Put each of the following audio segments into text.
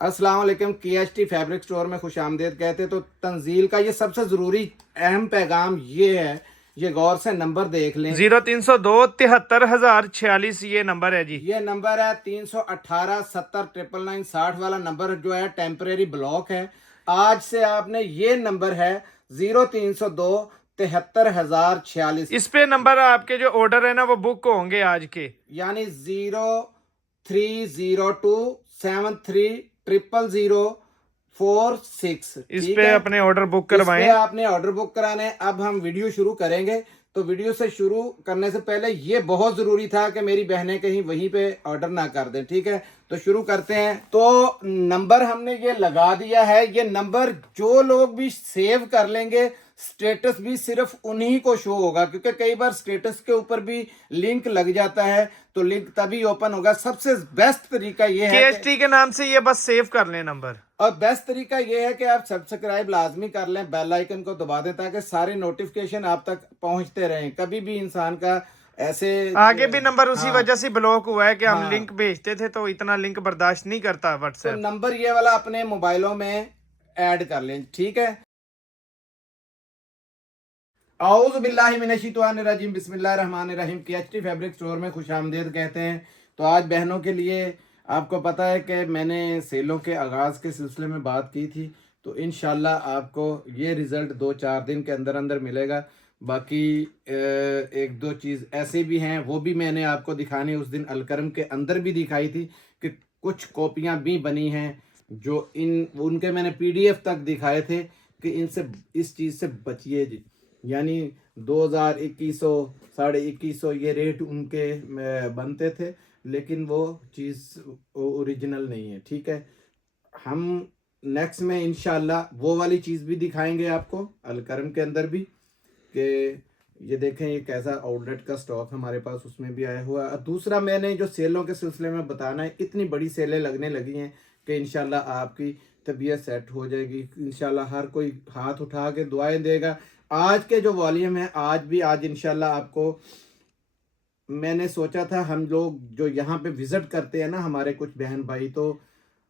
अस्सलाम वालेकुम। KST fabric store में खुश आमदेद कहते तो तंजील का ये सबसे ज़रूरी अहम पैगाम ये है, ये गौर से नंबर देख लें। 0302 73,046 ये नंबर है जी। ये नंबर है 318 70 999 वाला नंबर जो है टेम्परेरी ब्लॉक है। आज से आपने ये नंबर है 0302 73,046, इस पे नंबर आपके जो ऑर्डर है ना वो बुक होंगे आज के। यानी 0302730046। इस ठीक पे है, अपने ऑर्डर बुक इस पे करवाएं। आपने ऑर्डर बुक कराने हैं। अब हम वीडियो शुरू करेंगे, तो वीडियो से शुरू करने से पहले ये बहुत जरूरी था कि मेरी बहनें कहीं वहीं पे ऑर्डर ना कर दें। ठीक है, तो शुरू करते हैं। तो नंबर हमने ये लगा दिया है। ये नंबर जो लोग भी सेव कर लेंगे, स्टेटस भी सिर्फ उन्हीं को शो होगा, क्योंकि कई बार स्टेटस के ऊपर भी लिंक लग जाता है, तो लिंक तभी ओपन होगा। सबसे बेस्ट तरीका यह है कि केएसटी के नाम से ये बस सेव कर लें नंबर। और बेस्ट तरीका यह है कि आप सब्सक्राइब लाजमी कर लें, बेल आइकन को दबा दें, ताकि सारे नोटिफिकेशन आप तक पहुंचते रहें। कभी भी इंसान का ऐसे आगे भी नंबर उसी हाँ वजह से ब्लॉक हुआ है कि हम हाँ, लिंक भेजते थे तो इतना लिंक बर्दाश्त नहीं करता तो व्हाट्सएप। नंबर ये वाला अपने मोबाइलों में ऐड कर लें। ठीक है, औज़ु बिल्लाहि मिनश्शैतानिर्रजीम, बिस्मिल्लाहिर्रहमानिर्रहीम। KST फैब्रिक स्टोर में खुश आमदेद कहते हैं। तो आज बहनों के लिए, आपको पता है कि मैंने सेलों के आगाज़ के सिलसिले में बात की थी, तो इंशाल्लाह आपको ये रिज़ल्ट 2-4 दिन के अंदर अंदर मिलेगा। बाकी एक दो चीज़ ऐसे भी हैं, वो भी मैंने आपको दिखानी उस दिन अलकरम के अंदर भी दिखाई थी कि कुछ कॉपियाँ भी बनी हैं, जो इन उनके मैंने PDF तक दिखाए थे कि इनसे, इस चीज़ से बचिए जी। यानी 2000 2100 2100 ये रेट उनके बनते थे, लेकिन वो चीज़ ओरिजिनल नहीं है। ठीक है, हम नेक्स्ट में इंशाल्लाह वो वाली चीज़ भी दिखाएंगे आपको अलकरम के अंदर भी, कि ये देखें ये कैसा आउटलेट का स्टॉक हमारे पास उसमें भी आया हुआ है। दूसरा, मैंने जो सेलों के सिलसिले में बताना है, इतनी बड़ी सेलें लगने लगी हैं कि इंशाल्लाह आपकी तबीयत सेट हो जाएगी। इंशाल्लाह हर कोई हाथ उठा के दुआएं देगा। आज के जो वॉल्यूम है, आज इंशाल्लाह आपको, मैंने सोचा था हम लोग जो यहाँ पे विजिट करते हैं ना, हमारे कुछ बहन भाई, तो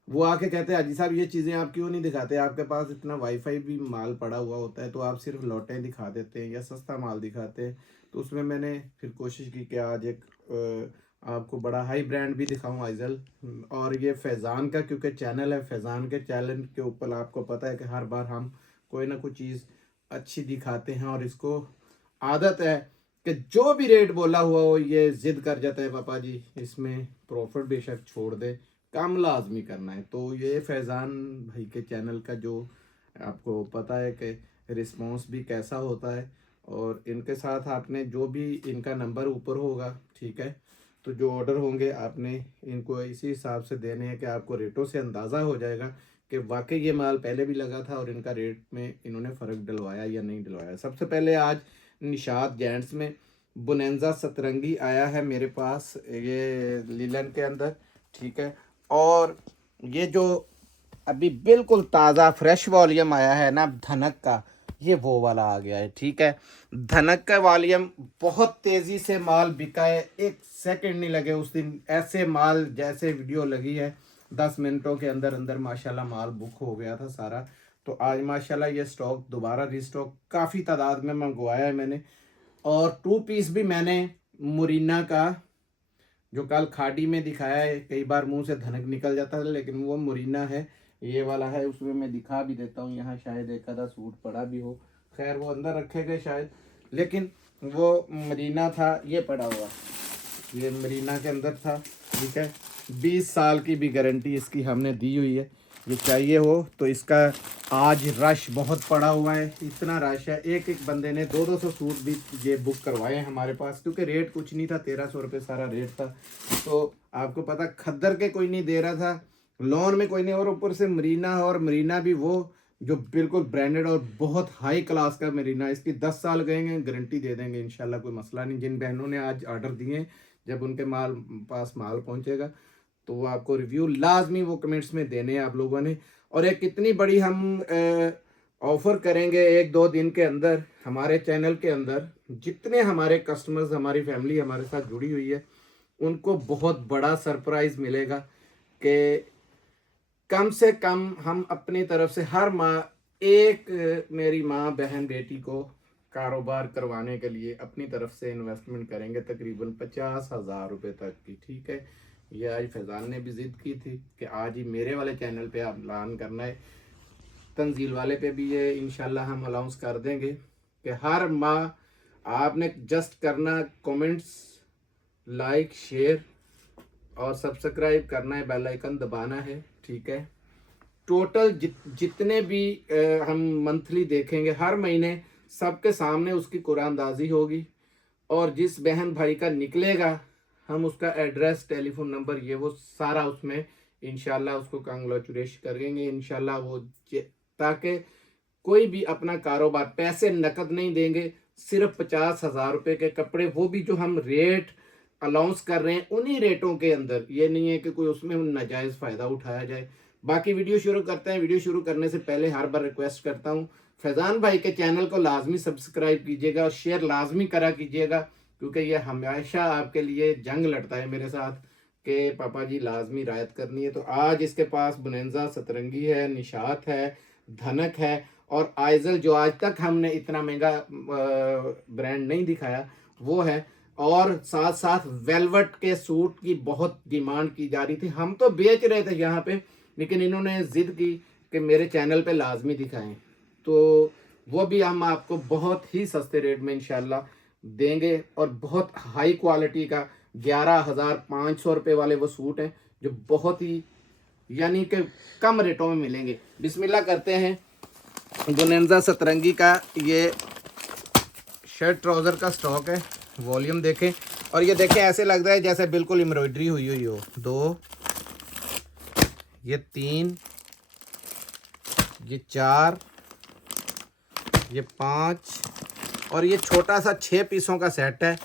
वो आके कहते हैं हाजी साहब ये चीज़ें आप क्यों नहीं दिखाते, आपके पास इतना वाईफाई भी माल पड़ा हुआ होता है, तो आप सिर्फ लौटें दिखा देते हैं या सस्ता माल दिखाते हैं। तो उसमें मैंने फिर कोशिश की कि आज एक आपको बड़ा हाई ब्रांड भी दिखाऊं, आइजल। और ये फैज़ान का क्योंकि चैनल है, फैज़ान के चैनल के ऊपर आपको पता है कि हर बार हम कोई ना कोई चीज़ अच्छी दिखाते हैं, और इसको आदत है कि जो भी रेट बोला हुआ हो ये जिद कर जाता है, पापा जी इसमें प्रॉफिट बेशक छोड़ दे, काम लाजमी करना है। तो ये फैज़ान भाई के चैनल का जो आपको पता है कि रिस्पांस भी कैसा होता है, और इनके साथ आपने जो भी इनका नंबर ऊपर होगा, ठीक है, तो जो ऑर्डर होंगे आपने इनको इसी हिसाब से देने हैं कि आपको रेटों से अंदाज़ा हो जाएगा कि वाकई ये माल पहले भी लगा था और इनका रेट में इन्होंने फ़र्क डलवाया या नहीं डलवाया। सबसे पहले आज निशात जेंट्स में बुनेंजा सतरंगी आया है मेरे पास, ये लीलन के अंदर। ठीक है, और ये जो अभी बिल्कुल ताज़ा फ्रेश वॉल्यूम आया है ना धनक का, ये वो वाला आ गया है। ठीक है, धनक का वॉल्यूम बहुत तेज़ी से माल बिका है, 1 सेकंड नहीं लगे उस दिन। ऐसे माल जैसे वीडियो लगी है 10 मिनटों के अंदर अंदर माशाल्लाह माल बुक हो गया था सारा। तो आज माशाल्लाह ये स्टॉक दोबारा रिस्टॉक काफ़ी तादाद में मंगवाया है मैंने। और 2 पीस भी मैंने मुरीना का, जो कल खाड़ी में दिखाया है, कई बार मुंह से धनक निकल जाता है, लेकिन वो मुरीना है, ये वाला है। उसमें मैं दिखा भी देता हूँ, यहाँ शायद एक आधा सूट पड़ा भी हो, खैर वो अंदर रखे गए शायद, लेकिन वो मरीना था, ये पड़ा हुआ, ये मरीना के अंदर था। ठीक है, 20 साल की भी गारंटी इसकी हमने दी हुई है। ये चाहिए हो तो इसका, आज रश बहुत पड़ा हुआ है, इतना रश है, एक एक बंदे ने 200 सूट भी ये बुक करवाए हैं हमारे पास, क्योंकि रेट कुछ नहीं था, 1300 रुपये सारा रेट था। तो आपको पता खद्दर के कोई नहीं दे रहा था, लोन में कोई नहीं, और ऊपर से मरीना, और मरीना भी वो जो बिल्कुल ब्रांडेड और बहुत हाई क्लास का मरीना। इसकी 10 साल गएंगे गारंटी दे देंगे इंशाल्लाह, कोई मसला नहीं। जिन बहनों ने आज ऑर्डर दिए, जब उनके पास माल पहुंचेगा तो वो आपको रिव्यू लाजमी वो कमेंट्स में देने हैं आप लोगों ने। और एक कितनी बड़ी हम ऑफ़र करेंगे 1-2 दिन के अंदर हमारे चैनल के अंदर, जितने हमारे कस्टमर्स, हमारी फैमिली हमारे साथ जुड़ी हुई है, उनको बहुत बड़ा सरप्राइज़ मिलेगा कि कम से कम हम अपनी तरफ से हर माह एक मेरी माँ बहन बेटी को कारोबार करवाने के लिए अपनी तरफ से इन्वेस्टमेंट करेंगे तकरीबन 50,000 रुपये तक की। ठीक है, ये आज फैज़ान ने भी ज़िद की थी कि आज ही मेरे वाले चैनल पे आप ऐलान करना है, तंजील वाले पे भी ये इंशाल्लाह हम अनाउंस कर देंगे कि हर माह आपने जस्ट करना कमेंट्स, लाइक, शेयर और सब्सक्राइब करना है, बेल आइकन दबाना है। ठीक है, टोटल जितने भी हम मंथली देखेंगे हर महीने सबके सामने उसकी कुरानदाजी होगी, और जिस बहन भाई का निकलेगा हम उसका एड्रेस, टेलीफोन नंबर, ये वो सारा उसमें इंशाल्लाह उसको कांग्रेचुलेशन करेंगे इंशाल्लाह वो, ताकि कोई भी अपना कारोबार, पैसे नकद नहीं देंगे, सिर्फ 50,000 रुपये के कपड़े, वो भी जो हम रेट अलाउंस कर रहे हैं उन्हीं रेटों के अंदर। ये नहीं है कि कोई उसमें नाजायज़ फ़ायदा उठाया जाए। बाकी वीडियो शुरू करते हैं। वीडियो शुरू करने से पहले हर बार रिक्वेस्ट करता हूँ, फैज़ान भाई के चैनल को लाजमी सब्सक्राइब कीजिएगा और शेयर लाजमी करा कीजिएगा, क्योंकि ये हमेशा आपके लिए जंग लड़ता है मेरे साथ कि पापा जी लाजमी रियायत करनी है। तो आज इसके पास बोनेंजा सतरंगी है, निशात है, धनक है और आइजल, जो आज तक हमने इतना महंगा ब्रांड नहीं दिखाया, वो है। और साथ साथ वेलवेट के सूट की बहुत डिमांड की जा रही थी, हम तो बेच रहे थे यहाँ पे, लेकिन इन्होंने ज़िद की कि मेरे चैनल पे लाजमी दिखाएं, तो वो भी हम आपको बहुत ही सस्ते रेट में इंशाल्लाह देंगे। और बहुत हाई क्वालिटी का 11,500 रुपये वाले वो सूट हैं जो बहुत ही यानी कि कम रेटों में मिलेंगे। बिस्मिल्लाह करते हैं। बोनेंजा सतरंगी का ये शर्ट ट्राउज़र का स्टॉक है, वॉल्यूम देखें, और ये देखें ऐसे लग रहा है जैसे बिल्कुल एम्ब्रॉयडरी हुई हो। 2, ये 3, ये 4, ये 5 और ये छोटा सा 6 पीसों का सेट है।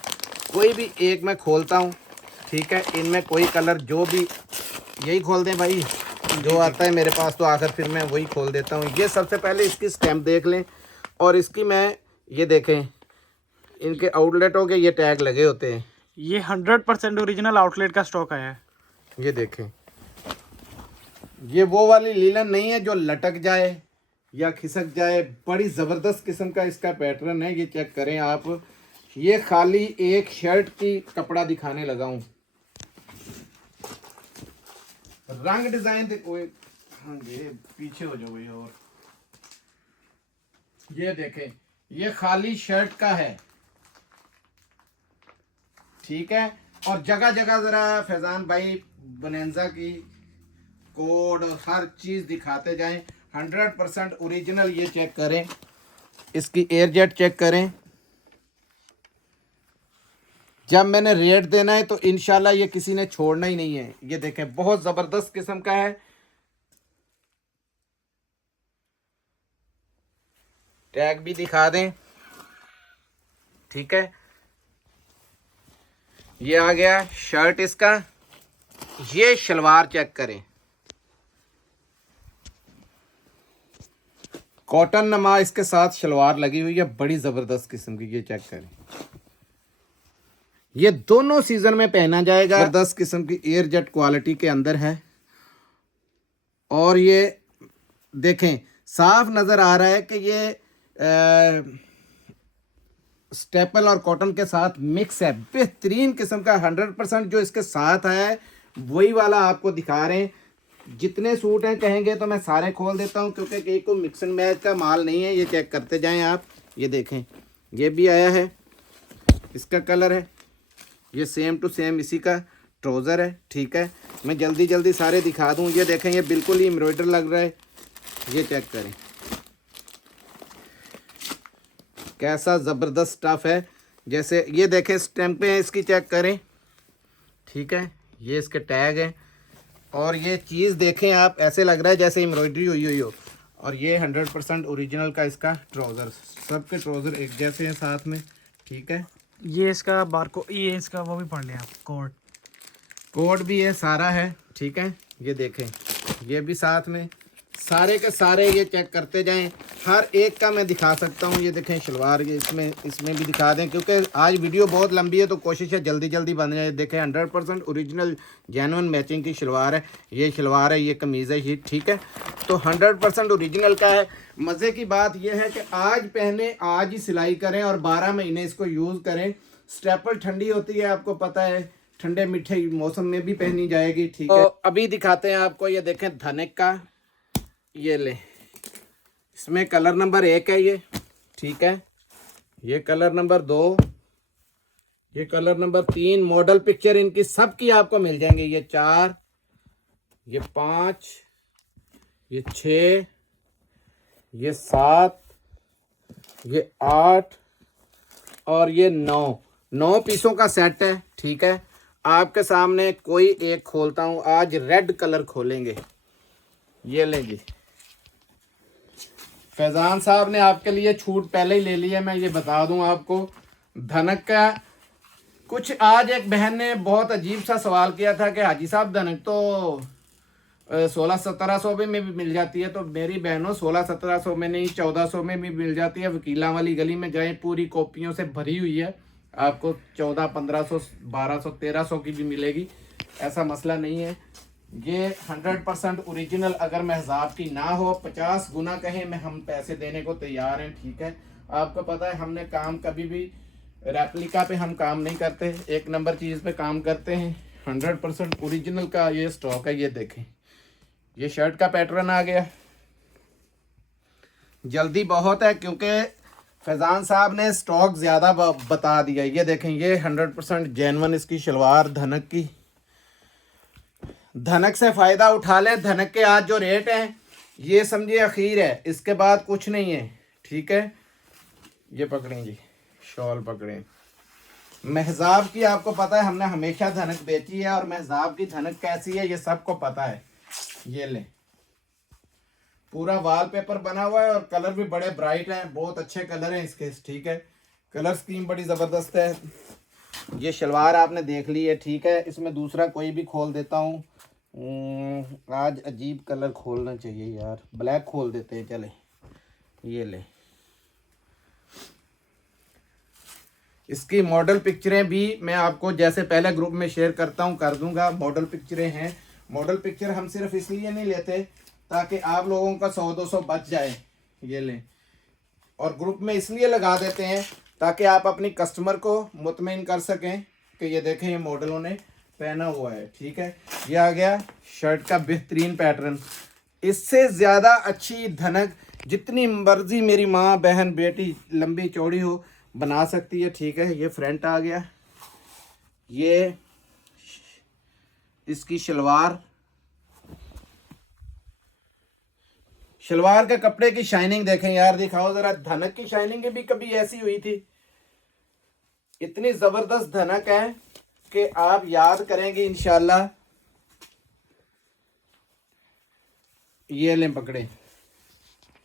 कोई भी एक मैं खोलता हूँ, ठीक है, इनमें कोई कलर जो भी, यही खोल दें भाई, जो आता है मेरे पास तो आकर फिर मैं वही खोल देता हूँ। ये सबसे पहले इसकी स्टैम्प देख लें, और इसकी मैं ये देखें, इनके आउटलेटों के ये टैग लगे होते हैं। ये 100% ओरिजिनल आउटलेट का स्टॉक आया है। ये देखें, ये वो वाली लीलन नहीं है जो लटक जाए या खिसक जाए, बड़ी ज़बरदस्त किस्म का इसका पैटर्न है। ये चेक करें आप, ये खाली एक शर्ट की कपड़ा दिखाने लगा हूँ, रंग डिज़ाइन थे कोई, हाँ ये पीछे हो जाओ। ये और ये देखें, ये खाली शर्ट का है, ठीक है। और जगह जगह ज़रा फैज़ान भाई बोनेंजा की कोड और हर चीज़ दिखाते जाएं। 100% ओरिजिनल, ये चेक करें, इसकी एयर जेट चेक करें। जब मैंने रेट देना है तो इंशाल्लाह ये किसी ने छोड़ना ही नहीं है। ये देखें, बहुत ज़बरदस्त किस्म का है। टैग भी दिखा दें, ठीक है। ये आ गया शर्ट इसका। ये शलवार चेक करें, कॉटन नमा इसके साथ शलवार लगी हुई है, बड़ी ज़बरदस्त किस्म की। ये चेक करें, ये दोनों सीजन में पहना जाएगा। ज़बरदस्त किस्म की एयर जेट क्वालिटी के अंदर है। और ये देखें, साफ नज़र आ रहा है कि ये स्टेपल और कॉटन के साथ मिक्स है, बेहतरीन किस्म का। 100% जो इसके साथ है वही वाला आपको दिखा रहे हैं। जितने सूट हैं कहेंगे तो मैं सारे खोल देता हूं, क्योंकि कहीं को मिक्स एंड मैच का माल नहीं है। ये चेक करते जाएं आप। ये देखें, ये भी आया है, इसका कलर है, ये सेम टू सेम इसी का ट्राउज़र है, ठीक है। मैं जल्दी जल्दी सारे दिखा दूं। ये देखें, ये बिल्कुल ही एम्ब्रॉयडर लग रहा है। ये चेक करें कैसा ज़बरदस्त स्टफ़ है। जैसे ये देखें, स्टैम्पें हैं इसकी, चेक करें, ठीक है। ये इसके टैग हैं, और ये चीज़ देखें आप, ऐसे लग रहा है जैसे एम्ब्रॉयडरी हुई हो। और ये 100% ओरिजिनल का इसका ट्राउज़र, सबके ट्राउज़र एक जैसे हैं साथ में, ठीक है। ये इसका बारकोड, ये इसका वो भी पढ़ लें आप, कोड भी है, सारा है, ठीक है। ये देखें, ये भी साथ में, सारे के सारे ये चेक करते जाएं। हर एक का मैं दिखा सकता हूँ। ये देखें शलवार, ये इसमें भी दिखा दें क्योंकि आज वीडियो बहुत लंबी है तो कोशिश है जल्दी जल्दी बन जाए। देखें 100% ओरिजिनल जेन्युइन मैचिंग की शलवार है। ये शलवार है, ये कमीज़ है, ये ठीक है। तो 100% ओरिजिनल का है। मज़े की बात यह है कि आज पहने आज ही सिलाई करें और 12 महीने इसको यूज़ करें। स्टेपल ठंडी होती है, आपको पता है, ठंडे मीठे मौसम में भी पहनी जाएगी, ठीक है। तो अभी दिखाते हैं आपको, ये देखें धनक का, ये ले, इसमें कलर नंबर 1 है ये, ठीक है। ये कलर नंबर 2, ये कलर नंबर 3, मॉडल पिक्चर इनकी सबकी आपको मिल जाएंगे। ये 4, ये 5, ये 6, ये 7, ये 8 और ये 9 पीसों का सेट है, ठीक है। आपके सामने कोई एक खोलता हूँ, आज रेड कलर खोलेंगे। ये ले जी, फैजान साहब ने आपके लिए छूट पहले ही ले ली है, मैं ये बता दूं आपको। धनक का कुछ, आज एक बहन ने बहुत अजीब सा सवाल किया था कि हाजी साहब धनक तो 1600-1700 में भी मिल जाती है। तो मेरी बहनों 1600-1700 में नहीं, 1400 में भी मिल जाती है। वकीला वाली गली में जाए, पूरी कॉपियों से भरी हुई है, आपको 1400-1500 1200 1300 की भी मिलेगी, ऐसा मसला नहीं है। ये 100% ओरिजिनल, अगर महजाब की ना हो 50 गुना कहें मैं, हम पैसे देने को तैयार हैं, ठीक है। आपको पता है हमने काम कभी भी रेप्लिका पे हम काम नहीं करते, एक नंबर चीज़ पे काम करते हैं। 100% ओरिजिनल का ये स्टॉक है। ये देखें, ये शर्ट का पैटर्न आ गया। जल्दी बहुत है क्योंकि फैजान साहब ने स्टॉक ज़्यादा बता दिया। ये देखें, ये 100% जेन्युइन इसकी शलवार धनक की। धनक से फ़ायदा उठा ले। धनक के आज जो रेट हैं ये समझिए अखीर है, इसके बाद कुछ नहीं है, ठीक है। ये पकड़ें जी, शॉल पकड़ें। महजाब की आपको पता है हमने हमेशा धनक बेची है और महजाब की धनक कैसी है ये सबको पता है। ये ले, पूरा वॉलपेपर बना हुआ है और कलर भी बड़े ब्राइट हैं, बहुत अच्छे कलर हैं इसके, ठीक है। कलर स्कीम बड़ी ज़बरदस्त है। ये शलवार आपने देख ली है, ठीक है। इसमें दूसरा कोई भी खोल देता हूँ। आज अजीब कलर खोलना चाहिए यार, ब्लैक खोल देते हैं, चले। ये ले, इसकी मॉडल पिक्चरें भी मैं आपको जैसे पहले ग्रुप में शेयर करता हूँ कर दूंगा। मॉडल पिक्चरें हैं। मॉडल पिक्चर हम सिर्फ इसलिए नहीं लेते ताकि आप लोगों का 100-200 बच जाए। ये लें, और ग्रुप में इसलिए लगा देते हैं ताकि आप अपनी कस्टमर को मुतमईन कर सकें कि ये देखें ये मॉडलों ने पहना हुआ है, ठीक है। ये आ गया शर्ट का बेहतरीन पैटर्न। इससे ज़्यादा अच्छी धनक जितनी मर्जी मेरी माँ बहन बेटी लंबी चौड़ी हो बना सकती है, ठीक है। ये फ्रंट आ गया, ये इसकी शलवार। शलवार के कपड़े की शाइनिंग देखें यार, दिखाओ जरा। धनक की शाइनिंग भी कभी ऐसी हुई थी? इतनी ज़बरदस्त धनक है कि आप याद करेंगे इंशाल्लाह। ये लें पकड़े।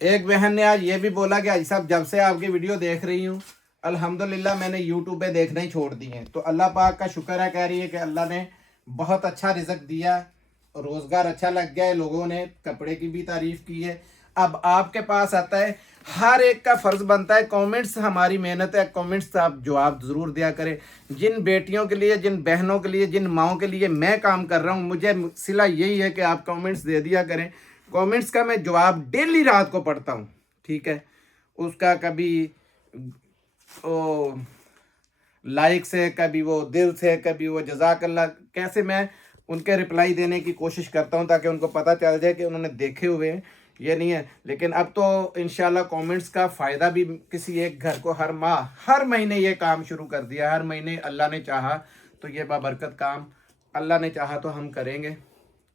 एक बहन ने आज ये भी बोला कि भाई साहब जब से आपकी वीडियो देख रही हूँ अल्हम्दुलिल्लाह मैंने यूट्यूब पे देखना ही छोड़ दी है। तो अल्लाह पाक का शुक्र है, कह रही है कि अल्लाह ने बहुत अच्छा रिज़्क दिया, रोज़गार अच्छा लग गया है, लोगों ने कपड़े की भी तारीफ़ की है। अब आपके पास आता है, हर एक का फ़र्ज़ बनता है, कमेंट्स हमारी मेहनत है, कमेंट्स आप जवाब ज़रूर दिया करें। जिन बेटियों के लिए, जिन बहनों के लिए, जिन माओं के लिए मैं काम कर रहा हूँ, मुझे सिला यही है कि आप कमेंट्स दे दिया करें। कमेंट्स का मैं जवाब डेली रात को पढ़ता हूँ, ठीक है। उसका कभी ओ लाइक से, कभी वो दिल से, कभी वो जज़ाकल्लाह, कैसे मैं उनके रिप्लाई देने की कोशिश करता हूँ ताकि उनको पता चल जाए कि उन्होंने देखे हुए हैं। ये नहीं है, लेकिन अब तो इंशाल्लाह कमेंट्स का फ़ायदा भी किसी एक घर को हर माह हर महीने ये काम शुरू कर दिया। हर महीने अल्लाह ने चाहा तो ये बाबरकत काम अल्लाह ने चाहा तो हम करेंगे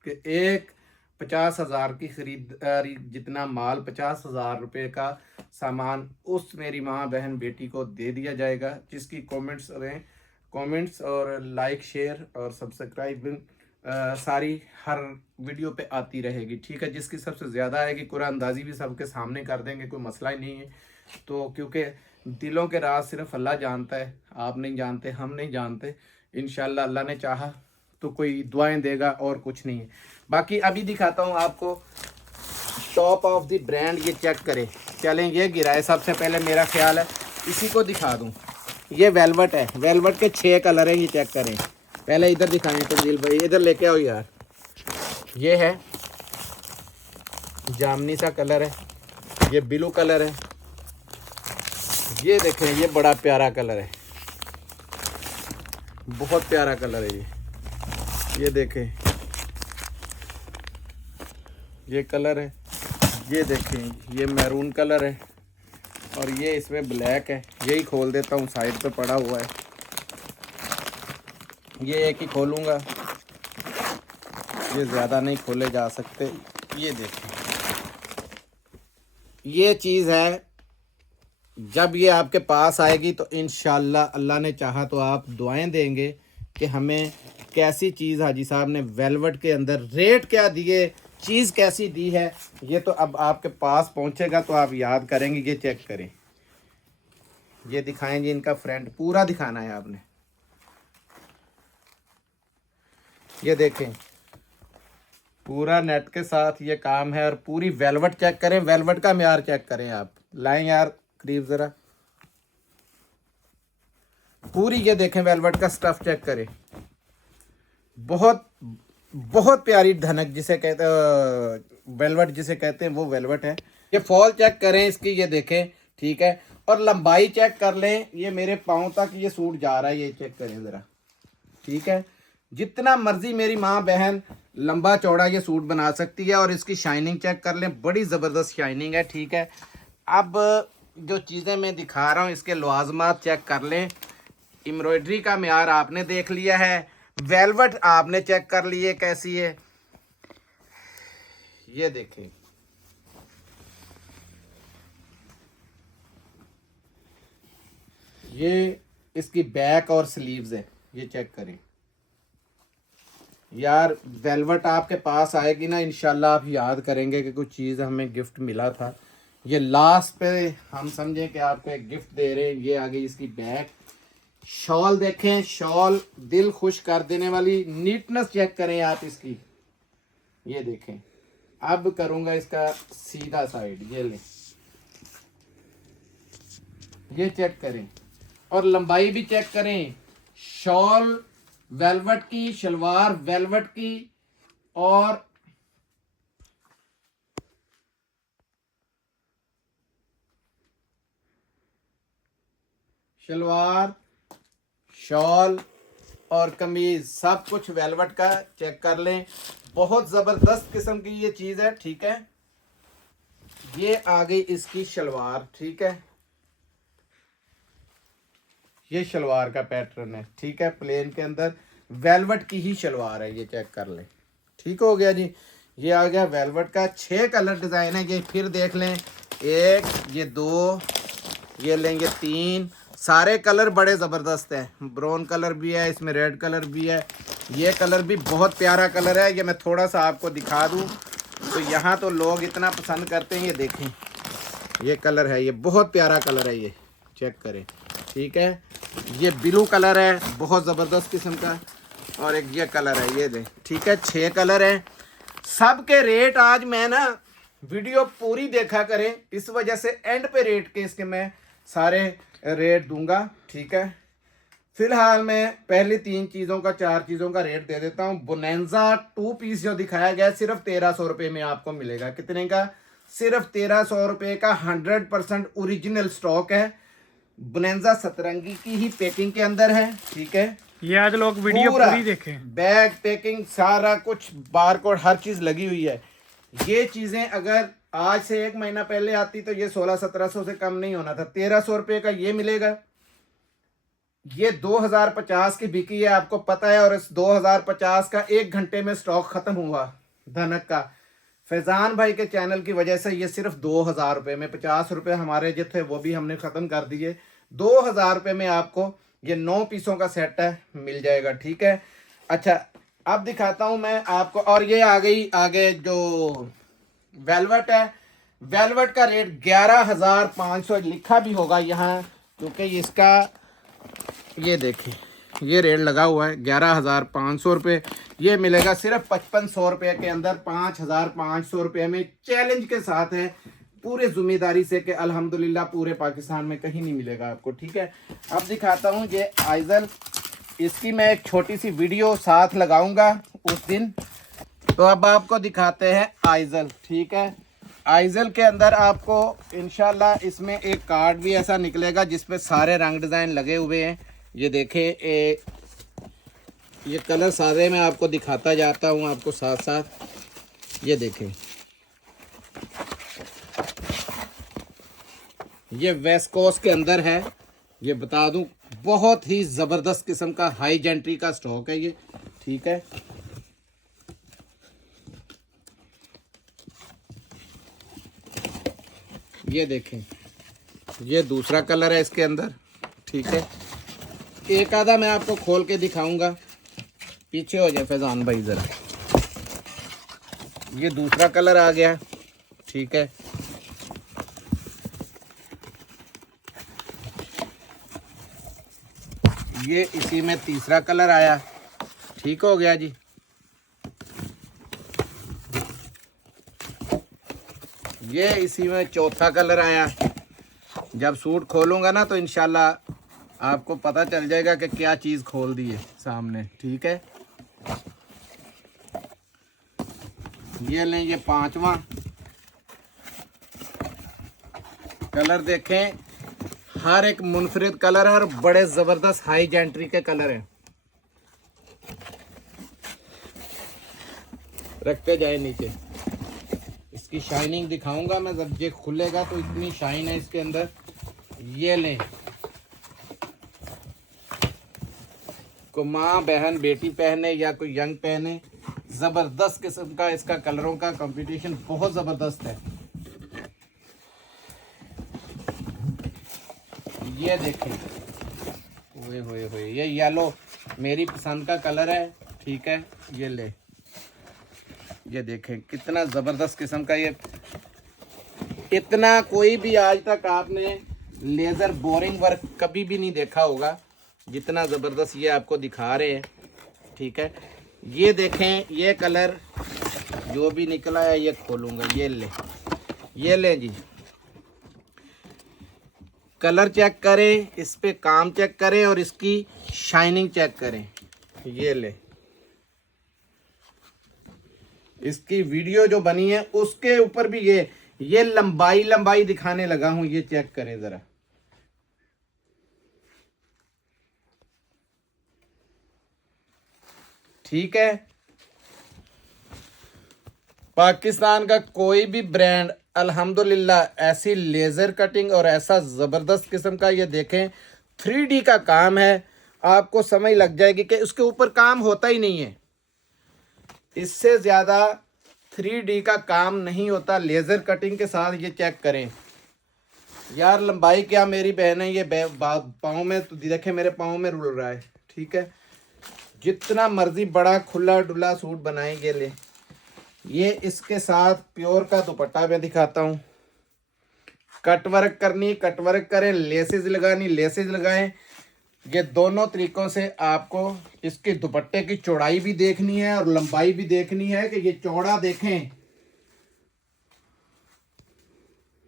कि एक 50,000 की खरीदारी जितना माल, 50,000 रुपये का सामान उस मेरी माँ बहन बेटी को दे दिया जाएगा जिसकी कमेंट्स रहें। कमेंट्स और लाइक शेयर और सब्सक्राइबिंग सारी हर वीडियो पे आती रहेगी, ठीक है। जिसकी सबसे ज़्यादा आएगी कुरान अंदाज़ी भी सबके सामने कर देंगे, कोई मसला ही नहीं है। तो क्योंकि दिलों के राज सिर्फ अल्लाह जानता है, आप नहीं जानते, हम नहीं जानते। इंशाल्लाह अल्लाह ने चाहा तो कोई दुआएं देगा और कुछ नहीं है। बाकी अभी दिखाता हूँ आपको टॉप ऑफ द ब्रांड, ये चेक करें। चलें ये गिराए सबसे पहले, मेरा ख्याल है इसी को दिखा दूं। ये वेलवेट है, वेलवेट के 6 कलर हैं, ये चेक करें। पहले इधर दिखाएं तंजील भाई, इधर लेके आओ यार। ये है जामनी सा कलर है, ये ब्लू कलर है, ये देखें ये बड़ा प्यारा कलर है, बहुत प्यारा कलर है ये देखें ये कलर है, ये देखें ये मैरून कलर है, और ये इसमें ब्लैक है। यही खोल देता हूँ, साइड पे पड़ा हुआ है, ये एक ही खोलूँगा, ये ज़्यादा नहीं खोले जा सकते। ये देखें ये चीज़ है, जब ये आपके पास आएगी तो इंशाल्लाह अल्लाह ने चाहा तो आप दुआएं देंगे कि हमें कैसी चीज़ हाजी साहब ने वेलवेट के अंदर रेट क्या दिए, चीज़ कैसी दी है। ये तो अब आपके पास पहुंचेगा तो आप याद करेंगे। ये चेक करें, ये दिखाएंगे इनका फ्रंट पूरा दिखाना है आपने। ये देखें पूरा नेट के साथ ये काम है, और पूरी वेलवेट चेक करें, वेलवेट का म्यार चेक करें आप। लाएं यार करीब ज़रा, पूरी ये देखें वेलवेट का स्टफ चेक करें, बहुत बहुत प्यारी धनक जिसे कहते वेलवेट जिसे कहते हैं वो वेलवेट है। ये फॉल चेक करें इसकी, ये देखें ठीक है, और लंबाई चेक कर लें, ये मेरे पाँव तक ये सूट जा रहा है, ये चेक करें ज़रा ठीक है। जितना मर्जी मेरी माँ बहन लंबा चौड़ा ये सूट बना सकती है। और इसकी शाइनिंग चेक कर लें, बड़ी ज़बरदस्त शाइनिंग है ठीक है। अब जो चीज़ें मैं दिखा रहा हूँ इसके लवाजमात चेक कर लें। एम्ब्रॉयडरी का म्यार आपने देख लिया है, वेलवेट आपने चेक कर लिए कैसी है, ये देखें ये इसकी बैक और स्लीव्स है, ये चेक करें यार। वेलवेट आपके पास आएगी ना इंशाल्लाह आप याद करेंगे कि कुछ चीज़ हमें गिफ्ट मिला था। ये लास्ट पे हम समझें कि आपको एक गिफ्ट दे रहे हैं। ये आ गई इसकी बैक। शॉल देखें, शॉल दिल खुश कर देने वाली, नीटनेस चेक करें आप इसकी, ये देखें। अब करूँगा इसका सीधा साइड, ये लें, ये चेक करें, और लंबाई भी चेक करें। शॉल वेलवेट की, शलवार वेलवेट की, और शलवार शॉल और कमीज सब कुछ वेलवेट का चेक कर लें। बहुत ज़बरदस्त किस्म की ये चीज़ है ठीक है। ये आ गई इसकी शलवार ठीक है, ये शलवार का पैटर्न है ठीक है। प्लेन के अंदर वेलवेट की ही शलवार है, ये चेक कर लें ठीक हो गया जी। ये आ गया वेलवेट का 6 कलर डिज़ाइन है। ये फिर देख लें, 1 ये 2 ये लेंगे 3, सारे कलर बड़े ज़बरदस्त हैं। ब्राउन कलर भी है इसमें, रेड कलर भी है, ये कलर भी बहुत प्यारा कलर है। ये मैं थोड़ा सा आपको दिखा दूं तो यहाँ तो लोग इतना पसंद करते हैं। ये देखें ये कलर है, ये बहुत प्यारा कलर है, ये चेक करें ठीक है। ये ब्लू कलर है बहुत ज़बरदस्त किस्म का, और एक ये कलर है, ये दें ठीक है। 6 कलर हैं। सब के रेट आज मैं ना वीडियो पूरी देखा करें, इस वजह से एंड पे रेट के इसके मैं सारे रेट दूंगा ठीक है। फिलहाल मैं पहली 3 चीज़ों का 4 चीज़ों का रेट दे देता हूँ। बोनेंजा 2 पीस जो दिखाया गया सिर्फ 1300 रुपये में आपको मिलेगा। कितने का? सिर्फ 1300 रुपये का 100% ओरिजिनल स्टॉक है। बोनेंजा सतरंगी की ही पैकिंग के अंदर है ठीक है। ये आज लोग वीडियो पूरी देखें, बैग पैकिंग सारा कुछ बारकोड हर चीज़ लगी हुई है। ये चीज़ें अगर आज से 1 महीना पहले आती तो ये 1600-1700 से कम नहीं होना था। 1300 रुपये का ये मिलेगा। ये 2050 की बिकी है आपको पता है, और इस 2050 का 1 घंटे में स्टॉक खत्म हुआ धनक का। फैजान भाई के चैनल की वजह से ये सिर्फ 2000 रुपये में, 50 रुपये हमारे जो थे वो भी हमने ख़त्म कर दिए। 2000 रुपये में आपको ये 9 पीसों का सेट है मिल जाएगा ठीक है। अच्छा अब दिखाता हूँ मैं आपको, और ये आ गई आगे जो वेलवेट है। वेलवेट का रेट 11,500 लिखा भी होगा यहाँ, क्योंकि इसका ये देखें ये रेट लगा हुआ है 11,500 रुपये। ये मिलेगा सिर्फ 5500 रुपये के अंदर, 5,500 रुपये में चैलेंज के साथ है, पूरे जिम्मेदारी से कि अल्हम्दुलिल्लाह पूरे पाकिस्तान में कहीं नहीं मिलेगा आपको। ठीक है, अब दिखाता हूँ ये आइजल, इसकी मैं एक छोटी सी वीडियो साथ लगाऊंगा उस दिन। तो अब आपको दिखाते हैं आइजल। ठीक है, आइजल के अंदर आपको इंशाल्लाह इसमें एक कार्ड भी ऐसा निकलेगा जिसपे सारे रंग डिज़ाइन लगे हुए हैं। ये देखें, ये कलर सारे मैं आपको दिखाता जाता हूँ आपको साथ साथ। ये देखें, ये वेस्कोस के अंदर है। ये बता दूं बहुत ही ज़बरदस्त किस्म का हाई जेंट्री का स्टॉक है ये। ठीक है, ये देखें, ये दूसरा कलर है इसके अंदर। ठीक है, एक आधा मैं आपको खोल के दिखाऊंगा, पीछे हो जाए फैजान भाई ज़रा। ये दूसरा कलर आ गया। ठीक है, ये इसी में तीसरा कलर आया। ठीक हो गया जी। ये इसी में चौथा कलर आया। जब सूट खोलूंगा ना तो इंशाल्लाह आपको पता चल जाएगा कि क्या चीज़ खोल दी है सामने। ठीक है, ये लें, ये पांचवा कलर देखें, हर एक मुनफरिद कलर है और बड़े ज़बरदस्त हाई जेंट्री के कलर हैं। रखते जाए नीचे, इसकी शाइनिंग दिखाऊंगा मैं, जब ये खुलेगा तो इतनी शाइन है इसके अंदर। ये लें, को माँ बहन बेटी पहने या कोई यंग पहने, ज़बरदस्त किस्म का इसका कलरों का कंपटीशन बहुत ज़बरदस्त है। ये देखें, ओए होए होए, ये येलो मेरी पसंद का कलर है। ठीक है, ये ले, ये देखें कितना ज़बरदस्त किस्म का ये, इतना कोई भी आज तक आपने लेज़र बोरिंग वर्क कभी भी नहीं देखा होगा जितना ज़बरदस्त ये आपको दिखा रहे हैं। ठीक है, ये देखें, ये कलर जो भी निकला है ये खोलूँगा। ये ले जी, कलर चेक करें, इस पे काम चेक करें और इसकी शाइनिंग चेक करें। ये ले, इसकी वीडियो जो बनी है उसके ऊपर भी ये लंबाई दिखाने लगा हूं, ये चेक करें जरा। ठीक है, पाकिस्तान का कोई भी ब्रांड अल्हम्दुलिल्लाह ऐसी लेज़र कटिंग और ऐसा ज़बरदस्त किस्म का, ये देखें 3D का काम है, आपको समझ लग जाएगी कि उसके ऊपर काम होता ही नहीं है। इससे ज़्यादा 3D का काम नहीं होता लेज़र कटिंग के साथ। ये चेक करें यार, लंबाई क्या मेरी बहन है, ये पाँव में तो देखें, मेरे पाँव में रुल रहा है। ठीक है, जितना मर्जी बड़ा खुला डुला सूट बनाएंगे। ले, ये इसके साथ प्योर का दुपट्टा मैं दिखाता हूँ। कट वर्क करनी कट वर्क करें, लेसेस लगानी लेसेस लगाएं। ये दोनों तरीकों से आपको इसके दुपट्टे की चौड़ाई भी देखनी है और लंबाई भी देखनी है कि ये चौड़ा देखें,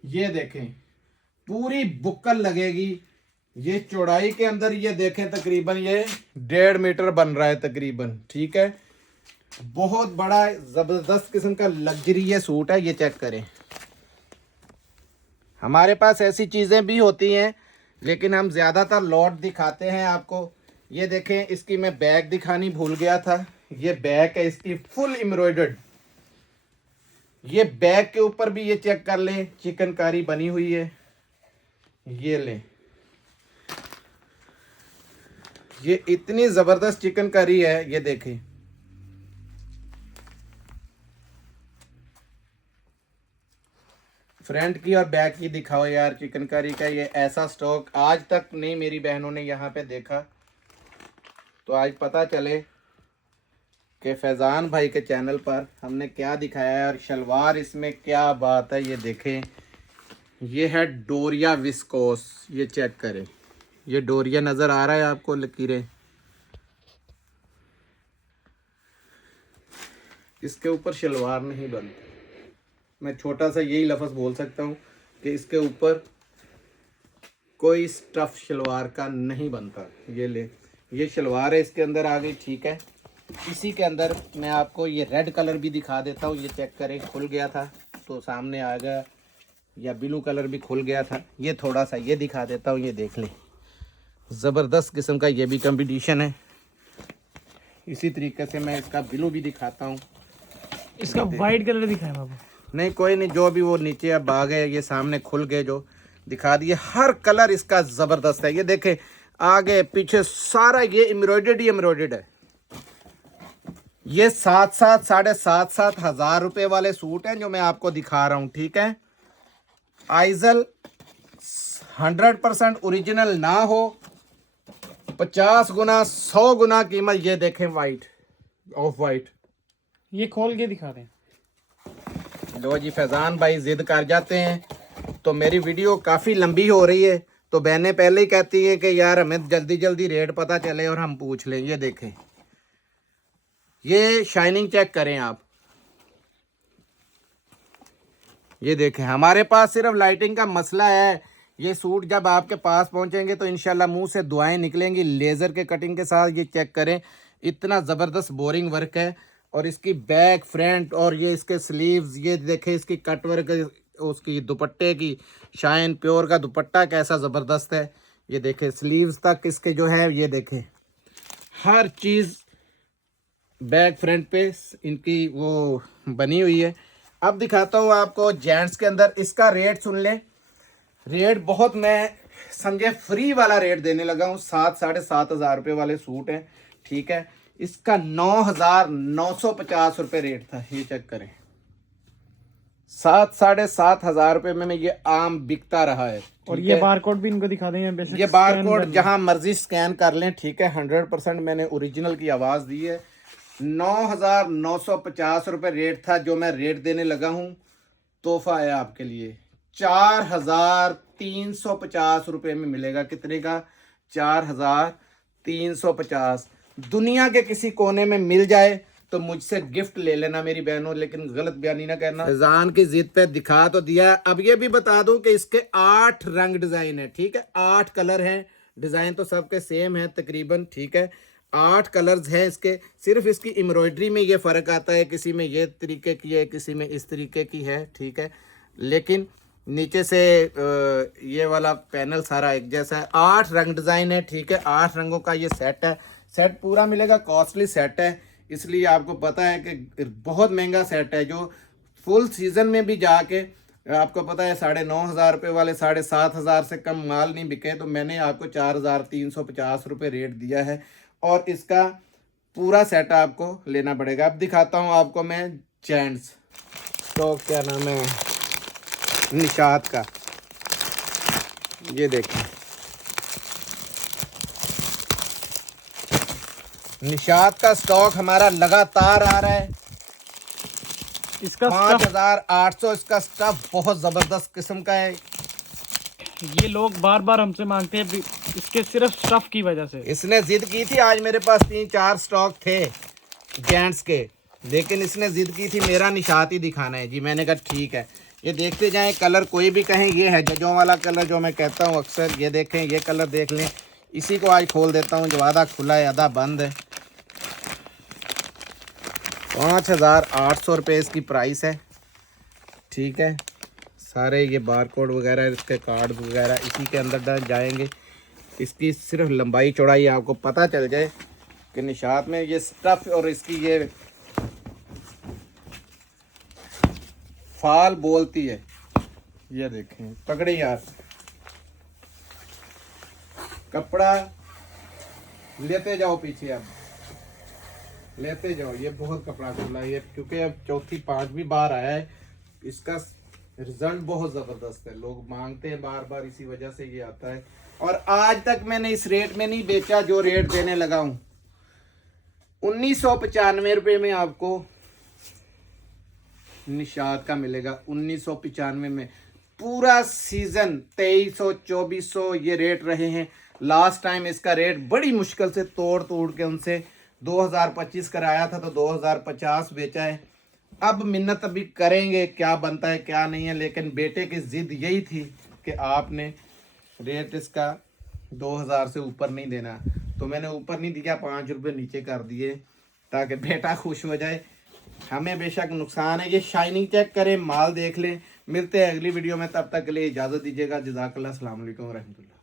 ये देखें पूरी बुक्कल लगेगी। ये चौड़ाई के अंदर ये देखें तकरीबन ये 1.5 मीटर बन रहा है तकरीबन। ठीक है, बहुत बड़ा ज़बरदस्त किस्म का लग्जरी ये सूट है। ये चेक करें, हमारे पास ऐसी चीज़ें भी होती हैं लेकिन हम ज़्यादातर लॉट दिखाते हैं आपको। ये देखें, इसकी मैं बैक दिखानी भूल गया था। ये बैक है इसकी फुल एम्ब्रॉयडर्ड। ये बैक के ऊपर भी ये चेक कर लें, चिकनकारी बनी हुई है। ये लें, ये इतनी ज़बरदस्त चिकनकारी है। ये देखें, फ्रंट की और बैक की दिखाओ यार चिकनकारी का। ये ऐसा स्टॉक आज तक नहीं मेरी बहनों ने यहाँ पे देखा, तो आज पता चले कि फैज़ान भाई के चैनल पर हमने क्या दिखाया है। और शलवार इसमें क्या बात है, ये देखें, ये है डोरिया विस्कोस। ये चेक करें, ये डोरिया नज़र आ रहा है आपको, लकीरें इसके ऊपर शलवार नहीं बनती। मैं छोटा सा यही लफ्ज़ बोल सकता हूँ कि इसके ऊपर कोई स्टफ शलवार का नहीं बनता। ये ले, ये शलवार है इसके अंदर आ गई, ठीक है। इसी के अंदर मैं आपको ये रेड कलर भी दिखा देता हूँ। ये चेक करें, खुल गया था तो सामने आ गया, या ब्लू कलर भी खुल गया था। ये थोड़ा सा ये दिखा देता हूँ, ये देख लें, ज़बरदस्त किस्म का ये भी कंपटीशन है। इसी तरीके से मैं इसका ब्लू भी दिखाता हूँ। इसका वाइट कलर दिखाया बाबू। नहीं कोई नहीं, जो भी वो नीचे अब आ गए, ये सामने खुल गए जो दिखा दिए। हर कलर इसका ज़बरदस्त है। ये देखें, आगे पीछे सारा ये एम्ब्रॉयडर्ड ही एम्ब्रॉयडर्ड है। ये 7,000-7,500 हज़ार रुपए वाले सूट हैं जो मैं आपको दिखा रहा हूँ, ठीक है। आइजल 100% ओरिजिनल ना हो, 50 गुना 100 गुना कीमत। ये देखें, वाइट, ऑफ वाइट। ये खोल के दिखा दें। लो जी, फैजान भाई जिद कर जाते हैं तो मेरी वीडियो काफ़ी लंबी हो रही है, तो बहनें पहले ही कहती है कि यार हमें जल्दी जल्दी रेट पता चले और हम पूछ लें। ये देखें, ये शाइनिंग चेक करें आप। ये देखें, हमारे पास सिर्फ लाइटिंग का मसला है। ये सूट जब आपके पास पहुंचेंगे तो इंशाल्लाह मुंह से दुआएं निकलेंगी लेज़र के कटिंग के साथ। ये चेक करें, इतना ज़बरदस्त बोरिंग वर्क है। और इसकी बैक, फ्रंट और ये इसके स्लीव्स, ये देखें इसकी कट वर्क, उसकी दुपट्टे की शाइन, प्योर का दुपट्टा कैसा ज़बरदस्त है। ये देखें, स्लीव्स तक इसके जो है, ये देखें हर चीज़ बैक फ्रंट पे इनकी वो बनी हुई है। अब दिखाता हूँ आपको जेंट्स के अंदर। इसका रेट सुन लें, रेट बहुत मैं समझे फ्री वाला रेट देने लगा हूँ। 7,000-7,500 हज़ार रुपये वाले सूट हैं, ठीक है। इसका 9,950 रुपये रेट था। ये चेक करें, 7,500 हज़ार रुपये में ये आम बिकता रहा है। और ये बारकोड भी इनको दिखा दें। बेशक ये बारकोड जहां मर्जी स्कैन कर लें, ठीक है। 100% मैंने ओरिजिनल की आवाज़ दी है। 9,950 रुपये रेट था जो मैं रेट देने लगा हूं। तोहफा है आपके लिए, 4,350 रुपये में मिलेगा। कितने का? 4,350। दुनिया के किसी कोने में मिल जाए तो मुझसे गिफ्ट ले लेना मेरी बहनों, लेकिन गलत बयानी ना करना। फैजान की जिद पे दिखा तो दिया। अब ये भी बता दूं कि इसके 8 रंग डिज़ाइन है, ठीक है। 8 कलर हैं। डिज़ाइन तो सबके सेम है तकरीबन, ठीक है। 8 कलर्स हैं इसके। सिर्फ इसकी एम्ब्रॉयडरी में ये फ़र्क आता है, किसी में ये तरीके की है, किसी में इस तरीके की है, ठीक है। लेकिन नीचे से ये वाला पैनल सारा एक जैसा है। 8 रंग डिज़ाइन है, ठीक है। 8 रंगों का ये सेट है। सेट पूरा मिलेगा, कॉस्टली सेट है, इसलिए आपको पता है कि बहुत महंगा सेट है। जो फुल सीज़न में भी जाके आपको पता है 9,500 रुपये वाले 7,500 से कम माल नहीं बिके, तो मैंने आपको 4,350 रुपये रेट दिया है। और इसका पूरा सेट आपको लेना पड़ेगा। अब दिखाता हूँ आपको मैं जेंट्स तो क्या नाम है, निशात का। ये देखें, निशात का स्टॉक हमारा लगातार आ रहा है। इसका 5,800 इसका स्टफ बहुत ज़बरदस्त किस्म का है। ये लोग बार बार हमसे मांगते हैं इसके सिर्फ स्टफ की वजह से। इसने जिद की थी, आज मेरे पास 3-4 स्टॉक थे जेंट्स के, लेकिन इसने जिद की थी मेरा निशात ही दिखाना है जी। मैंने कहा ठीक है। ये देखते जाएं, कलर कोई भी कहें, ये है जजों वाला कलर जो मैं कहता हूँ अक्सर। ये देखें, ये कलर देख लें। इसी को आज खोल देता हूँ, जो आधा खुला है आधा बंद है। 5,800 रुपये इसकी प्राइस है, ठीक है। सारे ये बारकोड वगैरह, इसके कार्ड वगैरह इसी के अंदर जाएंगे। इसकी सिर्फ लंबाई चौड़ाई आपको पता चल जाए कि निशात में ये स्टफ और इसकी ये फाल बोलती है। ये देखें, पकड़े यार, कपड़ा लेते जाओ पीछे, अब लेते जाओ। ये बहुत कपड़ा खुला है, ये क्योंकि अब 4-5वीं बार आया है। इसका रिजल्ट बहुत ज़बरदस्त है, लोग मांगते हैं बार बार, इसी वजह से ये आता है। और आज तक मैंने इस रेट में नहीं बेचा जो रेट देने लगा हूँ। 1995 रुपये में आपको निशात का मिलेगा। 1995 में पूरा सीजन 2300-2400 ये रेट रहे हैं। लास्ट टाइम इसका रेट बड़ी मुश्किल से तोड़ के उनसे 2025 कराया था तो 2050 बेचा है। अब मिन्नत अभी करेंगे, क्या बनता है क्या नहीं है, लेकिन बेटे की जिद यही थी कि आपने रेट इसका 2000 से ऊपर नहीं देना, तो मैंने ऊपर नहीं दिया, 5 रुपये नीचे कर दिए ताकि बेटा खुश हो जाए। हमें बेशक नुकसान है, ये शाइनिंग चेक करें, माल देख लें। मिलते हैं अगली वीडियो में, तब तक के लिए इजाज़त दीजिएगा। जज़ाकल्लाह, अस्सलाम वालेकुम रहमतुल्लाह।